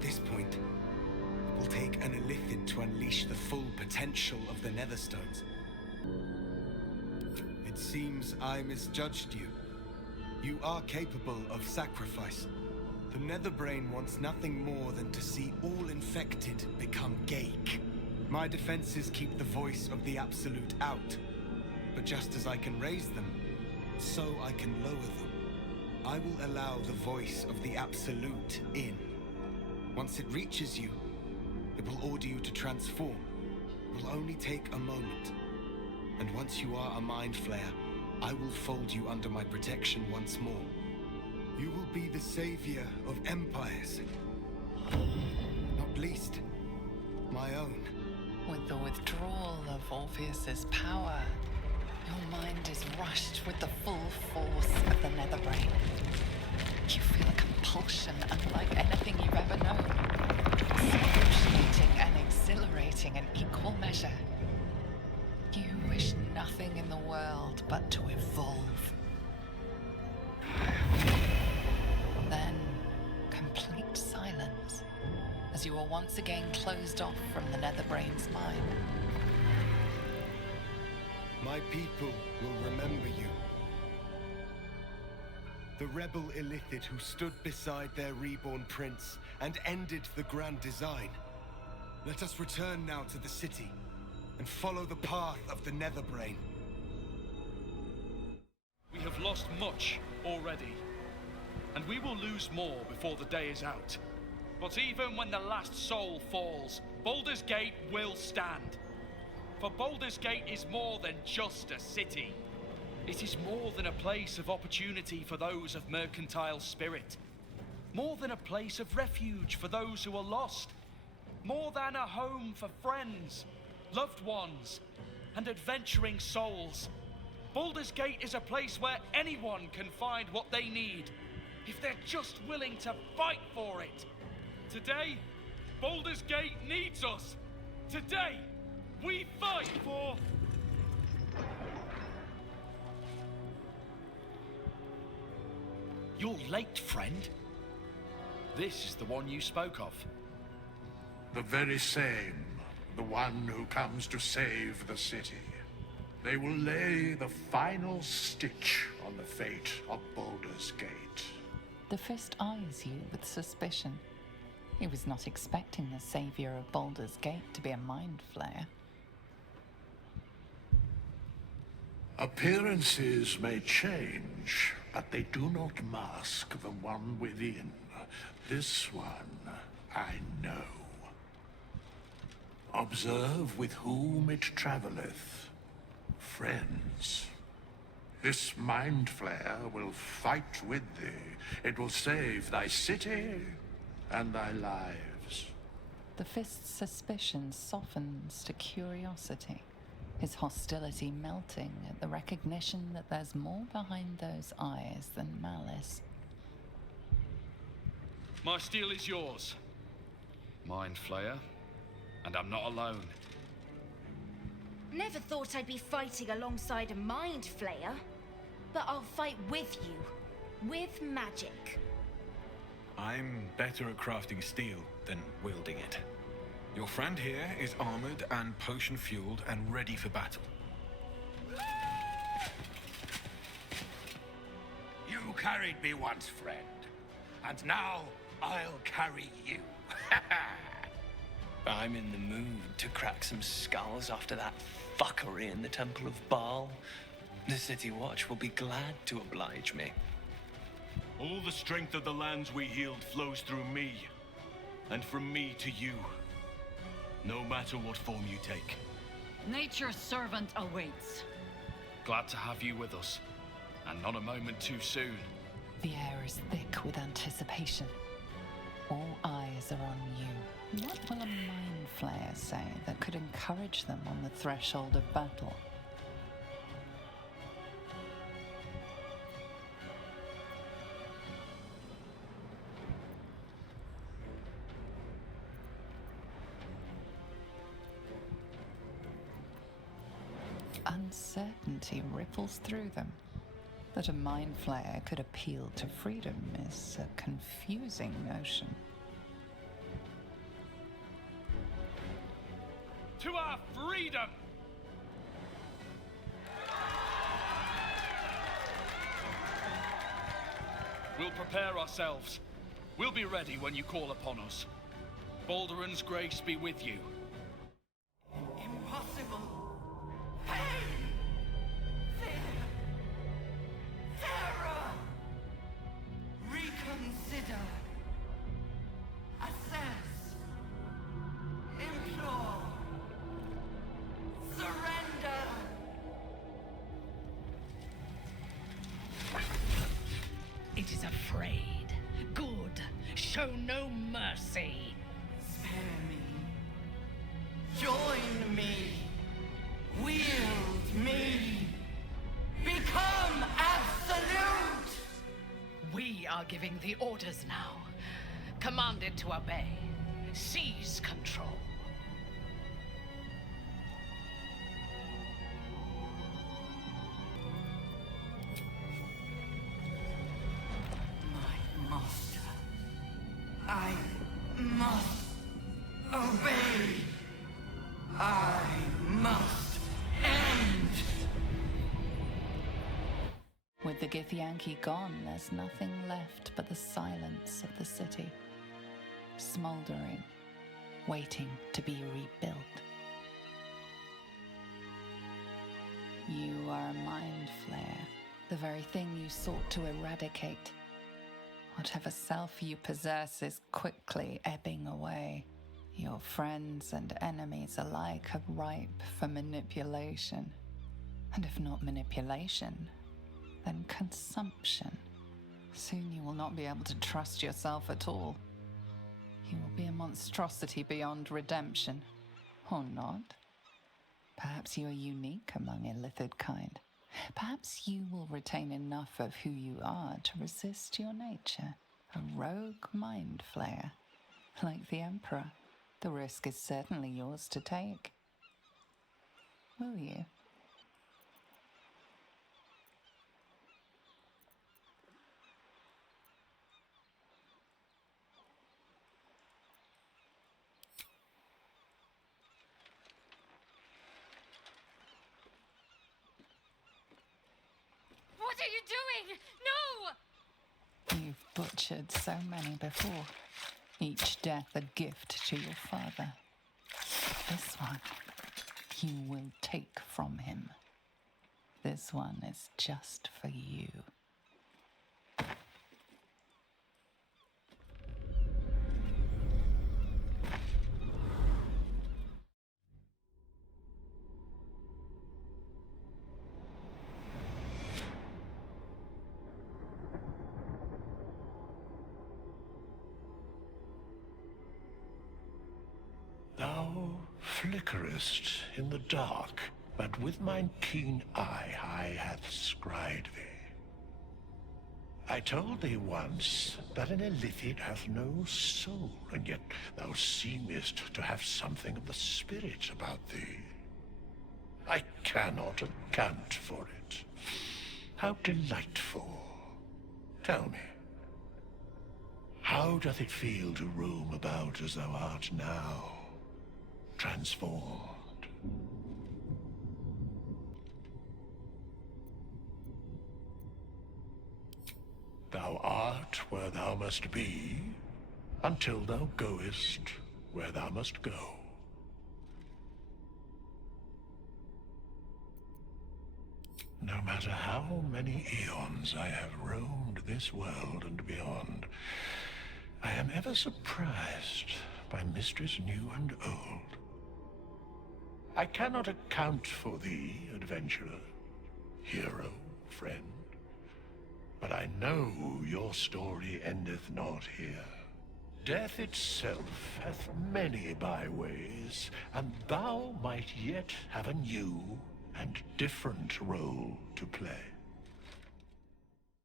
At this point, it will take an illithid to unleash the full potential of the Netherstones. It seems I misjudged you. You are capable of sacrifice. The Netherbrain wants nothing more than to see all infected become Ghaik. My defenses keep the voice of the Absolute out. But just as I can raise them, so I can lower them. I will allow the voice of the Absolute in. Once it reaches you, it will order you to transform. It will only take a moment. And once you are a Mind Flayer, I will fold you under my protection once more. You will be the savior of empires. Not least, my own. With the withdrawal of Orpheus's power, your mind is rushed with the full force of the Netherbrain. You feel a compulsion unlike anything you've ever known. Excruciating and exhilarating in equal measure. You wish nothing in the world but to evolve. Then, complete silence, as you are once again closed off from the Netherbrain's mind. My people will remember you. The rebel illithid who stood beside their reborn prince and ended the grand design. Let us return now to the city and follow the path of the Netherbrain. We have lost much already, and we will lose more before the day is out. But even when the last soul falls, Baldur's Gate will stand. For Baldur's Gate is more than just a city. It is more than a place of opportunity for those of mercantile spirit. More than a place of refuge for those who are lost. More than a home for friends, loved ones, and adventuring souls. Baldur's Gate is a place where anyone can find what they need, if they're just willing to fight for it. Today, Baldur's Gate needs us. Today, we fight for... You're late, friend. This is the one you spoke of. The very same. The one who comes to save the city. They will lay the final stitch on the fate of Baldur's Gate. The Fist eyes you with suspicion. He was not expecting the savior of Baldur's Gate to be a Mind Flayer. Appearances may change, but they do not mask the one within. This one, I know. Observe with whom it travelleth. Friends. This Mind Flayer will fight with thee. It will save thy city and thy lives. The Fist's suspicion softens to curiosity, his hostility melting at the recognition that there's more behind those eyes than malice. My steel is yours, Mind Flayer, and I'm not alone. Never thought I'd be fighting alongside a Mind Flayer, but I'll fight with you, with magic. I'm better at crafting steel than wielding it. Your friend here is armored and potion-fueled and ready for battle. You carried me once, friend, and now I'll carry you. I'm in the mood to crack some skulls after that fuckery in the Temple of Baal. The City Watch will be glad to oblige me. All the strength of the lands we healed flows through me, and from me to you, no matter what form you take. Nature's servant awaits. Glad to have you with us, and not a moment too soon. The air is thick with anticipation. All eyes are on you. What will a Mind Flayer say that could encourage them on the threshold of battle? Uncertainty ripples through them. That a Mind Flayer could appeal to freedom is a confusing notion. to our freedom! We'll prepare ourselves. We'll be ready when you call upon us. Balduran's grace be with you. Impossible! Pain! Fear! Terror! Reconsider! Assess! Implore! Surrender! It is afraid. Good. Show no mercy. Spare me. Join me. Wield me. Become absolute! We are giving the orders now. Commanded to obey. Seize control. My master. I must obey. I must end. With the Githyanki gone, there's nothing left but the silence of the city, smoldering, waiting to be rebuilt. You are a mind flayer, the very thing you sought to eradicate. Whatever self you possess is quickly ebbing away. Your friends and enemies alike are ripe for manipulation. And if not manipulation, then consumption. Soon you will not be able to trust yourself at all. You will be a monstrosity beyond redemption. Or not. Perhaps you are unique among illithid kind. Perhaps you will retain enough of who you are to resist your nature. A rogue mind flayer. Like the Emperor, the risk is certainly yours to take. Will you? What are you doing? No! You've butchered so many before. Each death a gift to your father. This one, you will take from him. This one is just for you. Thou flickerest in the dark, but with mine keen eye I hath scried thee. I told thee once that an illithid hath no soul, and yet thou seemest to have something of the spirit about thee. I cannot account for it. How delightful. Tell me, how doth it feel to roam about as thou art now? Transformed. Thou art where thou must be, until thou goest where thou must go. No matter how many eons I have roamed this world and beyond, I am ever surprised by mysteries new and old. I cannot account for thee, adventurer, hero, friend, but I know your story endeth not here. Death itself hath many byways, and thou might yet have a new and different role to play.